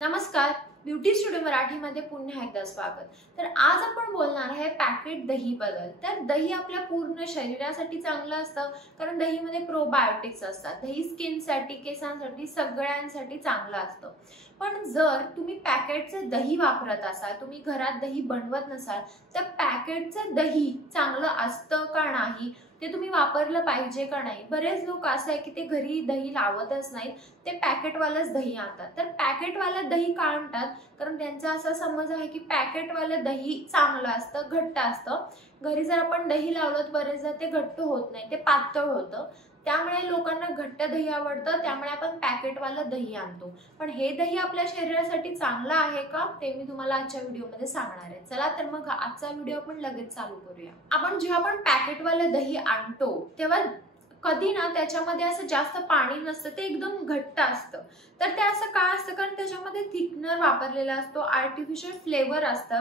नमस्कार, beauty studio मराठीमध्ये पुन्हा एकदा स्वागत। तर आज आपण बोलणार आहे पॅकेट दही बद्दल। तर दही आपल्या पूर्ण शरीरासाठी चांगलं असतं, कारण दहीमध्ये प्रोबायोटिक्स असतात। दही स्किनसाठी, केसांसाठी, सगळ्यांसाठी चांगलं असतं। पण जर तुम्ही पॅकेटचे दही वापरत असाल, तुम्ही घरात दही बनवत नसाल, तर पॅकेटचे दही चांगलं असतं का नाही ते तुम्ही वापरलं पाहिजे का नाही। बरेच लोक असं आहे की ते घरी दही लावतच नाहीत, ते पॅकेटवालंच दही आणतात। तर पॅकेटवालं दही का आणतात? कारण त्यांचा असा समज आहे की पॅकेटवालं दही चांगलं असतं, घट्ट असतं। घरी जर आपण दही लावलं तर बरेचदा ते घट्ट होत नाही, ते पातळ होतं। त्यामुळे लोकांना घट्ट दही आवडतं, त्यामुळे आपण पॅकेटवालं दही आणतो। पण हे दही आपल्या शरीरासाठी चांगलं आहे का ते मी तुम्हाला आजच्या व्हिडिओमध्ये सांगणार आहे। चला तर मग आजचा व्हिडिओ आपण लगेच चालू करूया। आपण जेव्हा आपण पॅकेटवालं दही आणतो तेव्हा कधी ना त्याच्यामध्ये असं जास्त पाणी नसतं, ते एकदम घट्ट असतं। तर ते असं का असतं? कारण त्याच्यामध्ये थिकनर वापरलेला असतो, आर्टिफिशियल फ्लेवर असतं,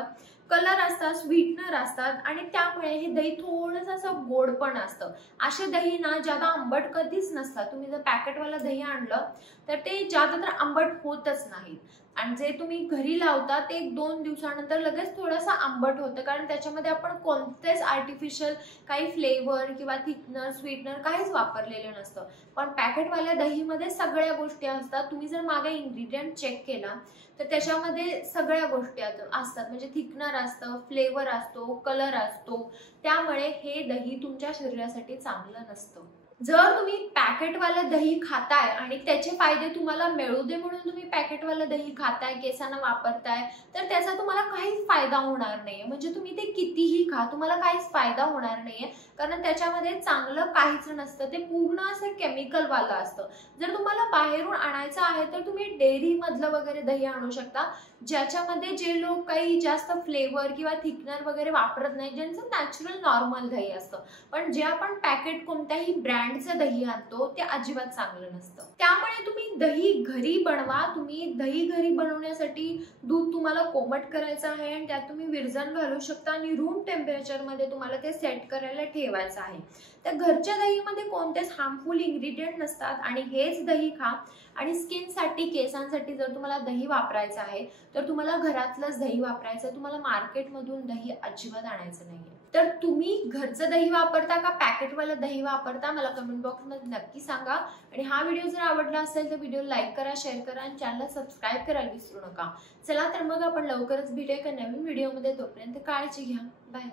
कलर असतात, स्वीटनर असतात आणि त्यामुळे हे दही थोडंसं असं गोड पण असतं। असे दही ना ज्यादा आंबट कधीच नसतात। तुम्ही जर पॅकेटवाला दही आणलं तर ते ज्यादा तर आंबट होतच नाही। आणि जे तुम्ही घरी लावता ते 1-2 दिवसानंतर लगेच थोडंसं आंबट होतं, कारण त्याच्यामध्ये आपण कोणतेच आर्टिफिशियल काही फ्लेवर किंवा थिकनर, स्वीटनर काहीच वापरलेलं नसतं। पण पॅकेटवाल्या दहीमध्ये सगळ्या गोष्टी असतात। तुम्ही जर मागे इन्ग्रेडियंट चेक केला तर त्याच्यामध्ये सगळ्या गोष्टी असतात, म्हणजे थिकनर असतं, फ्लेवर असतो, कलर असतो। त्यामुळे हे दही तुमच्या शरीरासाठी चांगलं नसतं। जर तुम्ही पॅकेटवालं दही खाताय आणि त्याचे फायदे तुम्हाला मिळू दे म्हणून तुम्ही पॅकेटवालं दही खाताय, केसांना वापरताय, तर त्याचा तुम्हाला काहीच फायदा होणार नाहीये। म्हणजे तुम्ही ते कितीही खा, तुम्हाला काहीच फायदा होणार नाहीये, कारण त्याच्यामध्ये चांगलं काहीच नसतं, ते पूर्ण असं केमिकल वालं असतं। जर तुम्हाला बाहेरून आणायचं आहे तर तुम्ही डेअरी मधलं वगैरे दही आणू शकता, ज्याच्यामध्ये जे लोक काही जास्त फ्लेवर किंवा थिकनर वगैरे वापरत नाही, ज्यांचं नॅचरल नॉर्मल दही असतं। पण जे आपण पॅकेट कोणत्याही ब्रँडचं दही आणतो ते अजिबात चांगलं नसतं। त्यामुळे तुम्ही दही घरी बनवा। तुम्ही दही घरी बनवण्यासाठी दूध तुम्हाला कोमट करायचं आहे आणि त्यात तुम्ही विरजण घालू शकता आणि रूम टेम्परेचर मध्ये तुम्हाला ते सेट करायला ठेवायचं आहे। तर घरच्या दहीमध्ये कोणतेच हार्मफुल इन्ग्रेडियंट नसतात आणि हेच दही खा। आणि स्किनसाठी, केसांसाठी जर तुम्हाला दही वापरायचं आहे तर तुम्हाला घरातलंच दही वापरायचं, तुम्हाला मार्केटमधून दही अजिबात आणायचं नाहीये। तर तुम्ही घरचं दही वापरता का पॅकेटवालं दही वापरता मला कमेंट बॉक्समध्ये नक्की सांगा। आणि हा व्हिडिओ जर आवडला असेल तर व्हिडिओ लाईक करा, शेअर करा आणि चॅनलला सबस्क्राईब करायला विसरू नका। चला तर मग आपण लवकरच भेटूया एका नवीन व्हिडिओमध्ये। तोपर्यंत काळजी घ्या, बाय।